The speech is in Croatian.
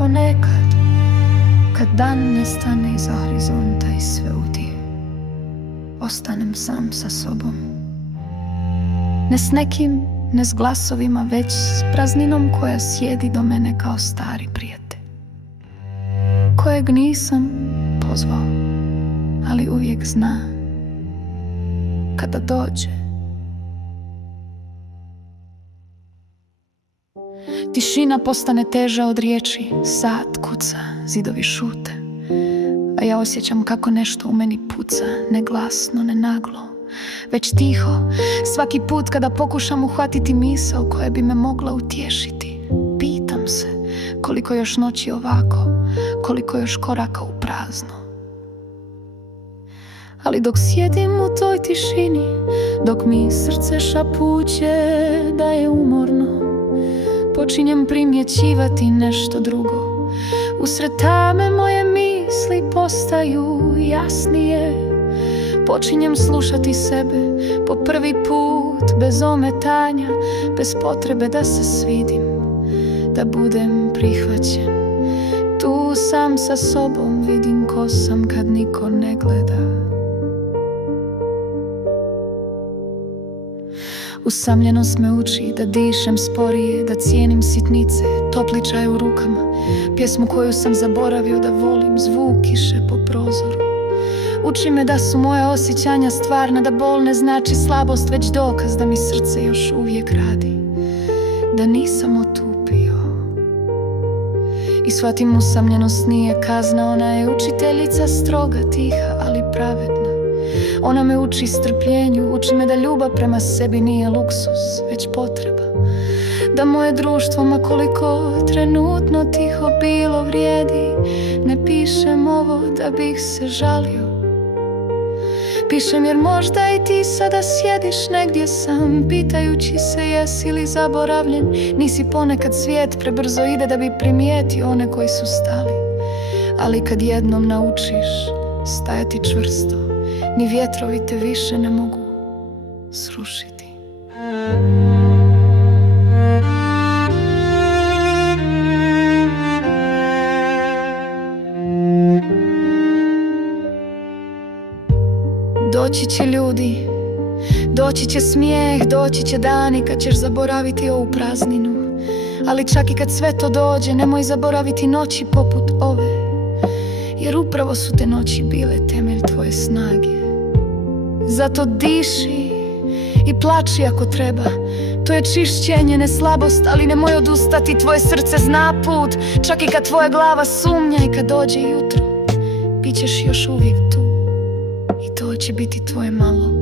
ponekad, kad dan nestane iza horizonta i sve utije, ostanem sam sa sobom. Ne s nekim, ne s glasovima, već s prazninom koja sjedi do mene kao stari prijatelj, kojeg nisam pozvao, ali uvijek zna kada dođe. Tišina postane teža od riječi, sat kuca, zidovi šute, a ja osjećam kako nešto u meni puca, ne glasno, ne naglo, već tiho, svaki put kada pokušam uhvatiti misao koja bi me mogla utješiti. Pitam se koliko još noći ovako, koliko još koraka u prazno. Ali dok sjedim u toj tišini, dok mi srce šapuće da je umorno, počinjem primjećivati nešto drugo. Usred tame moje misli postaju jasnije. Počinjem slušati sebe po prvi put, bez ometanja, bez potrebe da se svidim, da budem prihvaćen. Tu sam sa sobom, vidim ko sam kad niko ne gleda. Usamljenost me uči da dišem sporije, da cijenim sitnice, topli čaj u rukama, pjesmu koju sam zaboravio da volim, zvuk kiše po prozoru. Uči me da su moja osjećanja stvarna, da bol ne znači slabost, već dokaz da mi srce još uvijek radi, da nisam otupio. I shvatim, usamljenost nije kazna, ona je učiteljica, stroga, tiha, ali pravedna. Ona me uči strpljenju, uči me da ljubav prema sebi nije luksus, već potreba. Da moje društvo, ma koliko trenutno tiho bilo, vrijedi. Ne pišem ovo da bih se žalio, pišem jer možda i ti sada sjediš negdje sam, pitajući se jesi li zaboravljen. Nisi ponekad, svijet prebrzo ide da bi primijetio one koji su stali. Ali kad jednom naučiš stajati čvrsto, ni vjetrovi te više ne mogu srušiti. Doći će ljudi, doći će smijeh, doći će dani kad ćeš zaboraviti ovu prazninu. Ali čak i kad sve to dođe, nemoj zaboraviti noći poput ove, jer upravo su te noći bile temelj tvoje snage. Zato diši i plači ako treba, to je čišćenje, ne slabost, ali nemoj odustati, tvoje srce zna put. Čak i kad tvoja glava sumnja i kad dođe jutro, bit ćeš još uvijek tu i to će biti tvoje malo.